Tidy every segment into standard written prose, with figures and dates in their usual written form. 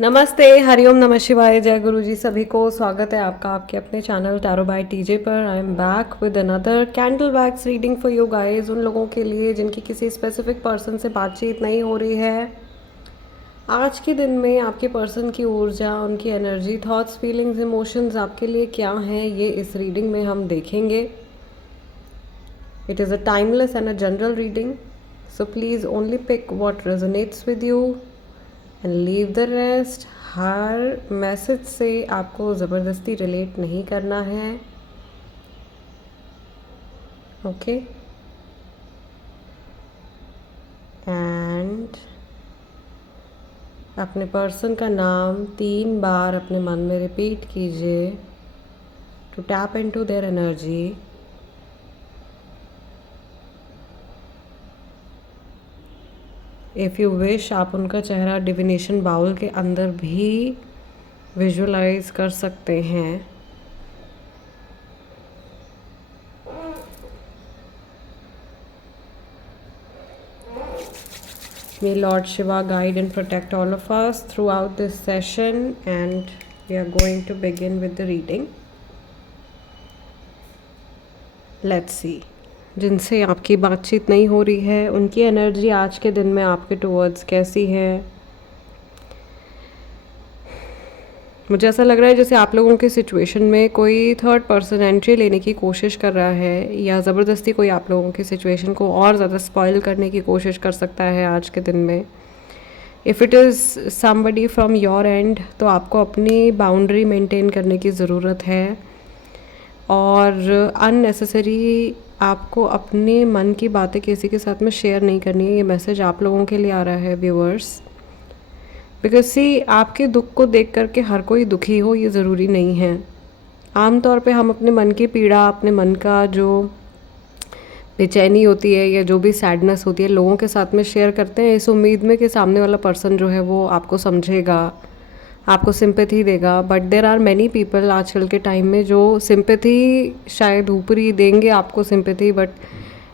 नमस्ते, हरिओम, नमः शिवाय, जय गुरु जी। सभी को स्वागत है आपका आपके अपने चैनल टैरो बाय टीजे पर। I am back with another candle wax reading for you guys. उन लोगों के लिए जिनकी किसी स्पेसिफिक पर्सन से बातचीत नहीं हो रही है, आज के दिन में आपके पर्सन की ऊर्जा, उनकी एनर्जी, थॉट्स, फीलिंग्स, इमोशंस आपके लिए क्या हैं, ये इस रीडिंग में हम देखेंगे। It is a timeless and a general reading, so please only pick what resonates with you and leave the rest. हर मैसेज से आपको ज़बरदस्ती रिलेट नहीं करना है, ओके। एंड अपने पर्सन का नाम 3 बार अपने मन में रिपीट कीजिए to tap into their energy. If you wish आप उनका चेहरा डिविनेशन बाउल के अंदर भी विजुअलाइज कर सकते हैं। May Lord Shiva guide and protect all of us throughout this session, and we are going to begin with the reading. Let's see. जिनसे आपकी बातचीत नहीं हो रही है, उनकी एनर्जी आज के दिन में आपके टुवर्ड्स कैसी है। मुझे ऐसा लग रहा है जैसे आप लोगों के सिचुएशन में कोई थर्ड पर्सन एंट्री लेने की कोशिश कर रहा है, या ज़बरदस्ती कोई आप लोगों की सिचुएशन को और ज़्यादा स्पॉइल करने की कोशिश कर सकता है आज के दिन में। If it is somebody from your and, तो आपको अपनी बाउंड्री मेंटेन करने की ज़रूरत है, और अननेसेसरी आपको अपने मन की बातें किसी के साथ में शेयर नहीं करनी है। ये मैसेज आप लोगों के लिए आ रहा है व्यूअर्स, बिकॉज सी आपके दुख को देख करके हर कोई दुखी हो ये ज़रूरी नहीं है। आम तौर पे हम अपने मन की पीड़ा, अपने मन का जो बेचैनी होती है या जो भी सैडनेस होती है, लोगों के साथ में शेयर करते हैं इस उम्मीद में कि सामने वाला पर्सन जो है वो आपको समझेगा, आपको सिंपैथी देगा। But there are many people आजकल के टाइम में जो सिंपैथी शायद ऊपरी देंगे आपको सिंपैथी, बट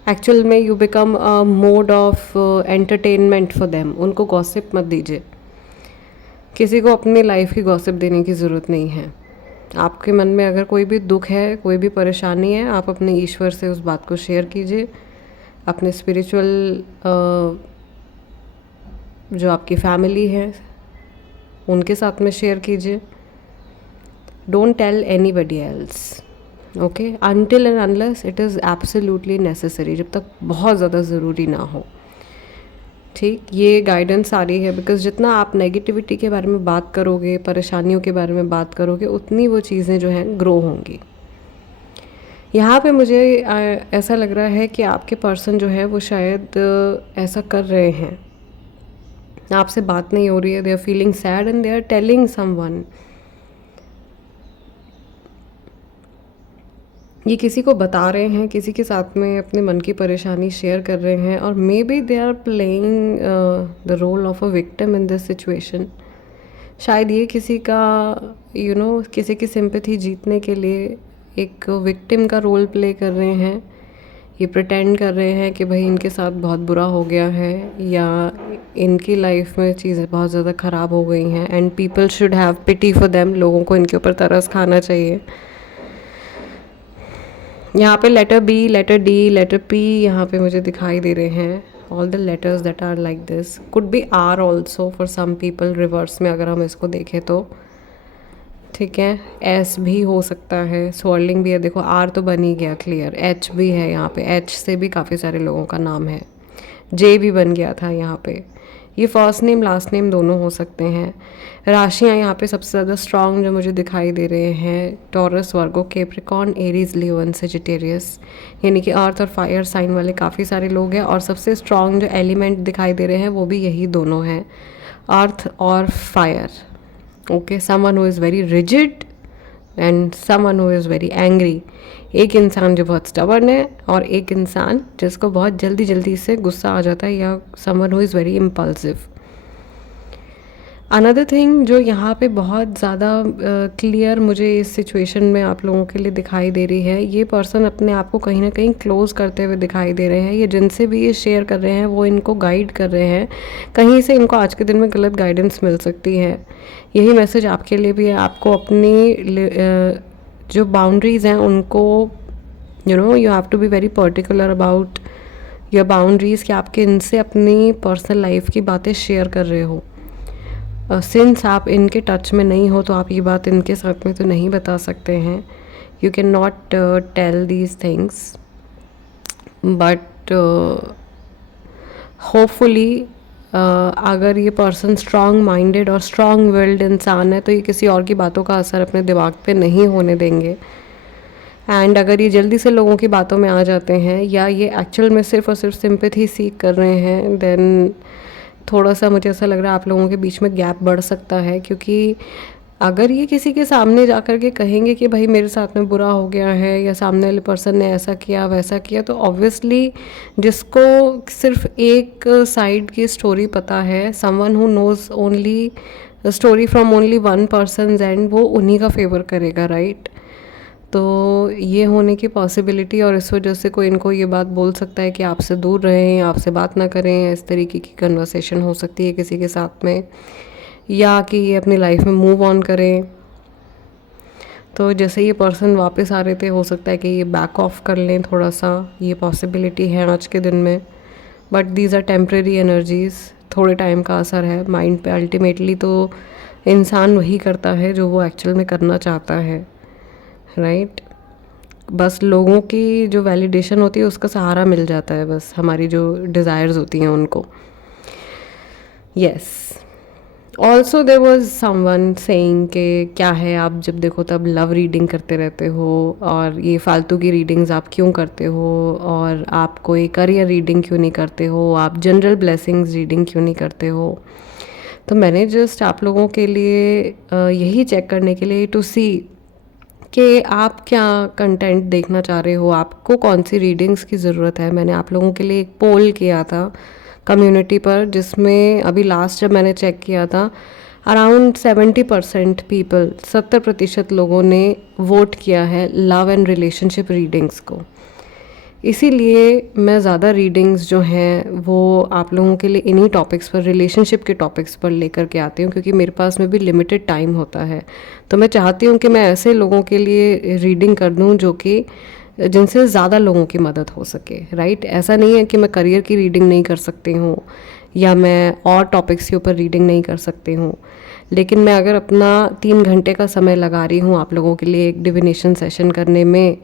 एक्चुअल में you become a mode of entertainment for them. उनको गॉसिप मत दीजिए, किसी को अपनी लाइफ की गॉसिप देने की ज़रूरत नहीं है। आपके मन में अगर कोई भी दुख है, कोई भी परेशानी है, आप अपने ईश्वर से उस बात को शेयर कीजिए। अपने स्पिरिचुअल जो आपकी फैमिली है उनके साथ में शेयर कीजिए। Don't tell anybody else, okay, until and unless it is absolutely necessary, जब तक बहुत ज़्यादा ज़रूरी ना हो। ठीक, ये गाइडेंस आ रही है बिकॉज जितना आप नेगेटिविटी के बारे में बात करोगे, परेशानियों के बारे में बात करोगे, उतनी वो चीज़ें जो हैं ग्रो होंगी। यहाँ पे मुझे ऐसा लग रहा है कि आपके पर्सन जो है वो शायद ऐसा कर रहे हैं, आपसे बात नहीं हो रही है, they are feeling sad and they are telling someone. ये किसी को बता रहे हैं, किसी के साथ में अपने मन की परेशानी शेयर कर रहे हैं, और maybe they are playing the role of a victim in this situation. शायद ये किसी का किसी की सिंपैथी जीतने के लिए एक विक्टिम का रोल प्ले कर रहे हैं। ये प्रिटेंड कर रहे हैं कि भाई इनके साथ बहुत बुरा हो गया है, या इनकी लाइफ में चीज़ें बहुत ज़्यादा ख़राब हो गई हैं, and people should have pity for them. लोगों को इनके ऊपर तरस खाना चाहिए। यहाँ पे letter B, letter D, letter P यहाँ पे मुझे दिखाई दे रहे हैं। All the letters that are like this could be are also for some people, reverse में अगर हम इसको देखें तो। ठीक है, एस भी हो सकता है, स्वर्लिंग भी है, देखो आर तो बन ही गया क्लियर, एच भी है यहाँ पे, एच से भी काफ़ी सारे लोगों का नाम है, जे भी बन गया था यहाँ पे। ये फर्स्ट नेम लास्ट नेम दोनों हो सकते हैं। राशियाँ यहाँ पे सबसे ज़्यादा स्ट्रॉन्ग जो मुझे दिखाई दे रहे हैं, taurus, Virgo, Capricorn, Aries, Leo and Sagittarius, यानी कि अर्थ और फायर साइन वाले काफ़ी सारे लोग हैं। और सबसे स्ट्रॉन्ग जो एलिमेंट दिखाई दे रहे हैं वो भी यही दोनों हैं, अर्थ और fire. Okay, someone who is very rigid and someone who is very angry. एक इंसान जो बहुत स्टबर्न है, और एक इंसान जिसको बहुत जल्दी जल्दी से गुस्सा आ जाता है, या someone who is very impulsive. Another thing जो यहाँ पे बहुत ज़्यादा क्लियर मुझे इस सिचुएशन में आप लोगों के लिए दिखाई दे रही है, ये पर्सन अपने आप को कहीं ना कहीं क्लोज करते हुए दिखाई दे रहे हैं। ये जिनसे भी ये शेयर कर रहे हैं वो इनको गाइड कर रहे हैं, कहीं से इनको आज के दिन में गलत गाइडेंस मिल सकती है। यही मैसेज आपके लिए भी है। आपको अपनी जो बाउंड्रीज़ हैं उनको you have to be very particular about your boundaries, कि आपके इनसे अपनी पर्सनल लाइफ की बातें शेयर कर रहे हो। सिंस आप इनके टच में नहीं हो तो आप ये बात इनके साथ में तो नहीं बता सकते हैं। You can not tell these things, but hopefully अगर ये पर्सन स्ट्रॉन्ग माइंडेड और स्ट्रॉन्ग विल्ड इंसान है तो ये किसी और की बातों का असर अपने दिमाग पे नहीं होने देंगे। एंड अगर ये जल्दी से लोगों की बातों में आ जाते हैं या ये एक्चुअल में सिर्फ और सिर्फ सिंपैथी सीख कर रहे हैं, देन थोड़ा सा मुझे ऐसा लग रहा है आप लोगों के बीच में गैप बढ़ सकता है। क्योंकि अगर ये किसी के सामने जा कर के कहेंगे कि भाई मेरे साथ में बुरा हो गया है या सामने वाले पर्सन ने ऐसा किया वैसा किया, तो ऑब्वियसली जिसको सिर्फ एक साइड की स्टोरी पता है, someone who nose only story from only one person and, वो उन्हीं का फेवर करेगा, राइट। तो ये होने की पॉसिबिलिटी, और इस वजह से कोई इनको ये बात बोल सकता है कि आपसे दूर रहें, आपसे बात ना करें, इस तरीके की कन्वर्सेशन हो सकती है किसी के साथ में, या कि ये अपनी लाइफ में मूव ऑन करें। तो जैसे ये पर्सन वापस आ रहे थे, हो सकता है कि ये बैक ऑफ कर लें थोड़ा सा, ये पॉसिबिलिटी है आज के दिन में। But these are temporary energies, थोड़े टाइम का असर है माइंड पे। अल्टीमेटली तो इंसान वही करता है जो वो एक्चुअल में करना चाहता है, राइट। बस लोगों की जो वैलिडेशन होती है उसका सहारा मिल जाता है, बस हमारी जो डिज़ायर्स होती हैं उनको। Yes, also there was someone saying कि क्या है आप जब देखो तब लव रीडिंग करते रहते हो, और ये फालतू की रीडिंग्स आप क्यों करते हो, और आप कोई करियर रीडिंग क्यों नहीं करते हो, आप जनरल ब्लेसिंग्स रीडिंग क्यों नहीं करते हो। तो मैंने जस्ट आप लोगों के लिए यही चेक करने के लिए टू सी कि आप क्या कंटेंट देखना चाह रहे हो, आपको कौन सी रीडिंग्स की ज़रूरत है। मैंने आप लोगों के लिए एक पोल किया था कम्युनिटी पर, जिसमें अभी लास्ट जब मैंने चेक किया था अराउंड 70% पीपल, 70% लोगों ने वोट किया है लव एंड रिलेशनशिप रीडिंग्स को। इसीलिए मैं ज़्यादा रीडिंग्स जो हैं वो आप लोगों के लिए इन्हीं टॉपिक्स पर, रिलेशनशिप के टॉपिक्स पर लेकर के आती हूँ, क्योंकि मेरे पास में भी लिमिटेड टाइम होता है। तो मैं चाहती हूँ कि मैं ऐसे लोगों के लिए रीडिंग कर दूँ जो कि जिनसे ज़्यादा लोगों की मदद हो सके, राइट। ऐसा नहीं है कि मैं करियर की रीडिंग नहीं कर सकती हूँ या मैं और टॉपिक्स के ऊपर रीडिंग नहीं कर सकती हूँ, लेकिन मैं अगर अपना 3 घंटे का समय लगा रही हूँ आप लोगों के लिए एक डिविनेशन सेशन करने में,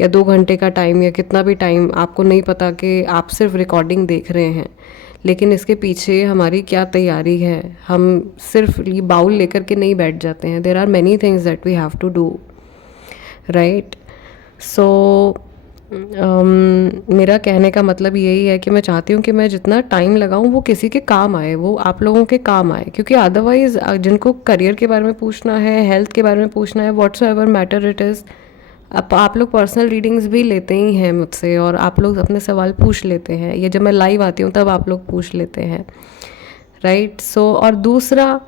या 2 घंटे का टाइम, या कितना भी टाइम, आपको नहीं पता कि आप सिर्फ रिकॉर्डिंग देख रहे हैं, लेकिन इसके पीछे हमारी क्या तैयारी है। हम सिर्फ ये बाउल लेकर के नहीं बैठ जाते हैं। There are many things that we have to do, right. So मेरा कहने का मतलब यही है कि मैं चाहती हूँ कि मैं जितना टाइम लगाऊँ वो किसी के काम आए, वो आप लोगों के काम आए। क्योंकि अदरवाइज़ जिनको करियर के बारे में पूछना है, हेल्थ के बारे में पूछना है, व्हाट्सएवर मैटर इट इज़, आप लोग पर्सनल रीडिंग्स भी लेते ही हैं मुझसे, और आप लोग अपने सवाल पूछ लेते हैं। ये जब मैं लाइव आती हूँ तब आप लोग पूछ लेते हैं, राइट। सो और दूसरा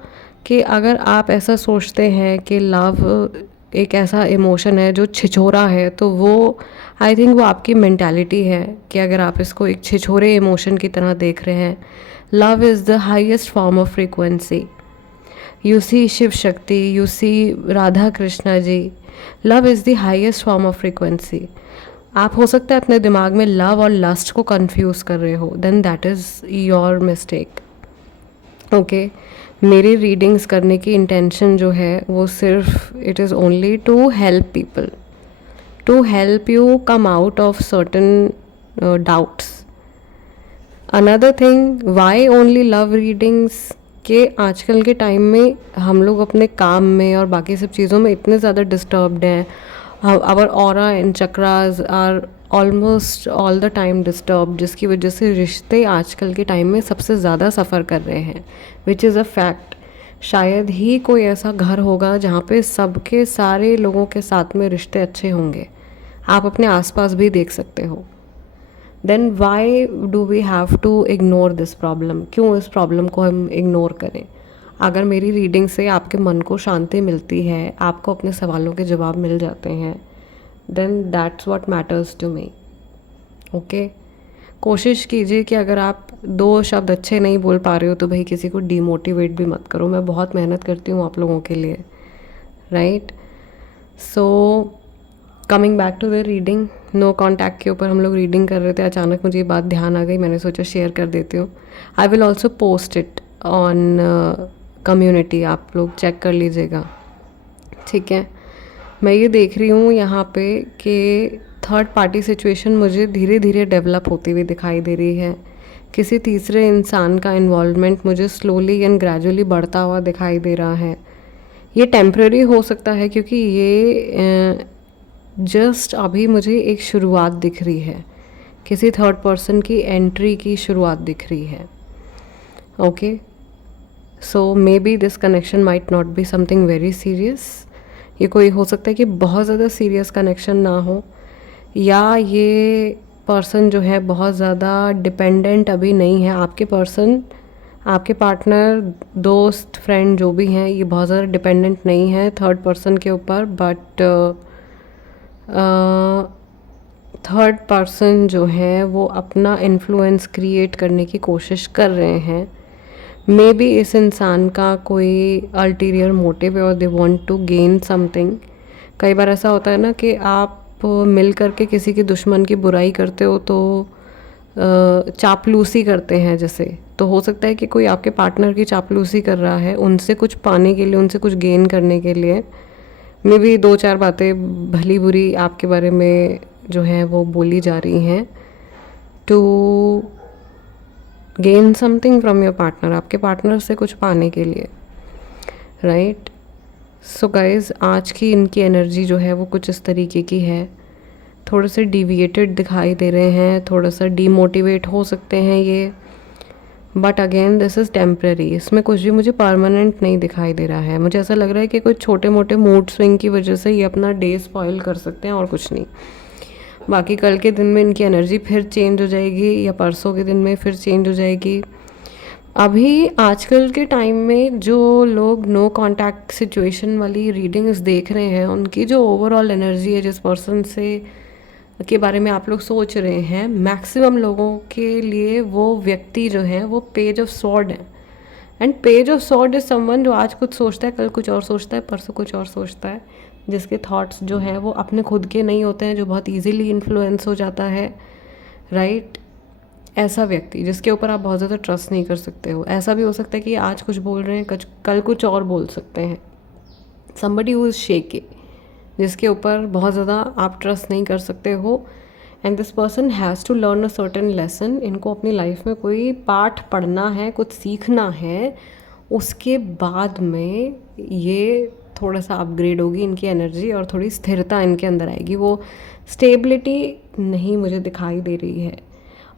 कि अगर आप ऐसा सोचते हैं कि लव एक ऐसा इमोशन है जो छिछोरा है, तो वो आई थिंक वो आपकी मेंटालिटी है कि अगर आप इसको एक छिछोरे इमोशन की तरह देख रहे हैं। Love is the highest form of frequency. You see Shiv Shakti, you see Radha Krishna ji, love is the highest form of frequency. आप हो सकता है अपने दिमाग में लव और लस्ट को कंफ्यूज कर रहे हो, then that is your mistake, okay. मेरी रीडिंग्स करने की इंटेंशन जो है वो सिर्फ it is only to help people, to help you come out of certain doubts. Another thing, why only love readings, के आजकल के टाइम में हम लोग अपने काम में और बाकी सब चीज़ों में इतने ज़्यादा डिस्टर्ब्ड हैं। Our aura and chakras are almost all the time disturb, जिसकी वजह से रिश्ते आजकल के टाइम में सबसे ज़्यादा सफ़र कर रहे हैं, विच इज़ अ फैक्ट। शायद ही कोई ऐसा घर होगा जहाँ पे सबके सारे लोगों के साथ में रिश्ते अच्छे होंगे। आप अपने आसपास भी देख सकते हो। Then why do we have to ignore this problem, क्यों इस प्रॉब्लम को हम इग्नोर करें। अगर मेरी रीडिंग से आपके मन को शांति मिलती है, आपको अपने सवालों के जवाब मिल जाते हैं, then that's what matters to me. Okay, कोशिश कीजिए कि अगर आप 2 शब्द अच्छे नहीं बोल पा रहे हो तो भाई किसी को डीमोटिवेट भी मत करो। मैं बहुत मेहनत करती हूँ आप लोगों के लिए, right. So coming back to the reading, no contact के ऊपर हम लोग रीडिंग कर रहे थे, अचानक मुझे ये बात ध्यान आ गई, मैंने सोचा शेयर कर देती हूँ। I will also post it on community, आप लोग चेक कर लीजिएगा, ठीक है। मैं ये देख रही हूँ यहाँ पे कि थर्ड पार्टी सिचुएशन मुझे धीरे धीरे डेवलप होती हुई दिखाई दे रही है। किसी तीसरे इंसान का इन्वॉल्वमेंट मुझे स्लोली एंड ग्रेजुअली बढ़ता हुआ दिखाई दे रहा है। ये टेम्प्रेरी हो सकता है क्योंकि ये जस्ट अभी मुझे एक शुरुआत दिख रही है, किसी थर्ड पर्सन की एंट्री की शुरुआत दिख रही है। Okay, so may be this connection might not be something very serious. ये कोई हो सकता है कि बहुत ज़्यादा सीरियस कनेक्शन ना हो, या ये पर्सन जो है बहुत ज़्यादा डिपेंडेंट अभी नहीं है। आपके पर्सन, आपके पार्टनर, दोस्त, फ्रेंड जो भी हैं, ये बहुत ज़्यादा डिपेंडेंट नहीं है थर्ड पर्सन के ऊपर, बट थर्ड पर्सन जो है वो अपना इन्फ्लुएंस क्रिएट करने की कोशिश कर रहे हैं। मे बी इस इंसान का कोई अल्टीरियर मोटिव है और they want to gain something. कई बार ऐसा होता है ना कि आप मिल करके किसी के दुश्मन की बुराई करते हो तो चापलूसी करते हैं जैसे, तो हो सकता है कि कोई आपके पार्टनर की चापलूसी कर रहा है उनसे कुछ पाने के लिए, उनसे कुछ गेन करने के लिए। मे बी 2-4 बातें भली बुरी आपके बारे में जो है वो बोली जा रही हैं to gain something from your partner, आपके पार्टनर से कुछ पाने के लिए, राइट। सो गाइज, आज की इनकी एनर्जी जो है वो कुछ इस तरीके की है। थोड़े से डिविएटेड दिखाई दे रहे हैं, थोड़ा सा डीमोटिवेट हो सकते हैं ये, but again this is temporary. इसमें कुछ भी मुझे परमानेंट नहीं दिखाई दे रहा है। मुझे ऐसा लग रहा है कि कुछ छोटे मोटे मूड स्विंग की वजह से ये अपना डे स्पॉइल कर सकते हैं और कुछ नहीं। बाकी कल के दिन में इनकी एनर्जी फिर चेंज हो जाएगी या परसों के दिन में फिर चेंज हो जाएगी। अभी आजकल के टाइम में जो लोग नो कॉन्टैक्ट सिचुएशन वाली रीडिंग्स देख रहे हैं, उनकी जो ओवरऑल एनर्जी है, जिस पर्सन से के बारे में आप लोग सोच रहे हैं, मैक्सिमम लोगों के लिए वो व्यक्ति जो है वो पेज ऑफ सॉर्ड है। And page of sword is someone जो आज कुछ सोचता है, कल कुछ और सोचता है, परसों कुछ और सोचता है, जिसके थॉट्स जो हैं वो अपने खुद के नहीं होते हैं, जो बहुत इजीली इन्फ्लुएंस हो जाता है, राइट। ऐसा व्यक्ति जिसके ऊपर आप बहुत ज़्यादा ट्रस्ट नहीं कर सकते हो। ऐसा भी हो सकता है कि आज कुछ बोल रहे हैं, कल कुछ और बोल सकते हैं। somebody who is shaky, जिसके ऊपर बहुत ज़्यादा आप ट्रस्ट नहीं कर सकते हो, and this person has to learn a certain lesson. इनको अपनी लाइफ में कोई पाठ पढ़ना है, कुछ सीखना है, उसके बाद में ये थोड़ा सा अपग्रेड होगी इनकी एनर्जी और थोड़ी स्थिरता इनके अंदर आएगी। वो स्टेबिलिटी नहीं मुझे दिखाई दे रही है,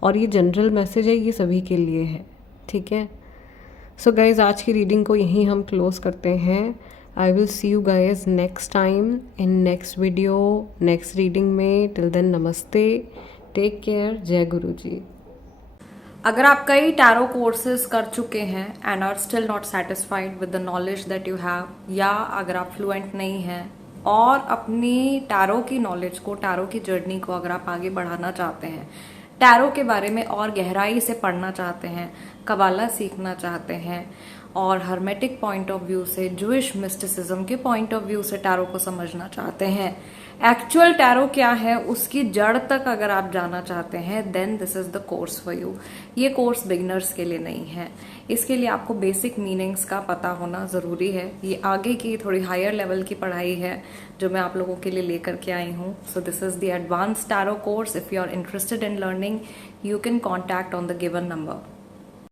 और ये जनरल मैसेज है, ये सभी के लिए है, ठीक है। सो गाइज, आज की रीडिंग को यहीं हम क्लोज करते हैं। I will see you guys next time in next video, next reading में। टिल देन नमस्ते, टेक केयर, जय गुरु जी। अगर आप कई टैरो कोर्सेज कर चुके हैं and are still not satisfied with the knowledge that you have, या अगर आप फ्लुएंट नहीं हैं और अपनी टैरो की नॉलेज को, टैरो की जर्नी को अगर आप आगे बढ़ाना चाहते हैं, टैरो के बारे में और गहराई से पढ़ना चाहते हैं, कबाला सीखना चाहते हैं और हर्मेटिक पॉइंट ऑफ व्यू से, जूइश मिस्टिसिज्म के पॉइंट ऑफ व्यू से टैरो को समझना चाहते हैं, एक्चुअल टैरो क्या है उसकी जड़ तक अगर आप जाना चाहते हैं, then this is the course for you. ये कोर्स बिगिनर्स के लिए नहीं है। इसके लिए आपको बेसिक मीनिंग्स का पता होना जरूरी है। ये आगे की थोड़ी हायर लेवल की पढ़ाई है जो मैं आप लोगों के लिए लेकर के आई हूँ। So this is the advance tarot course. If you are interested in learning, you can contact on the given number.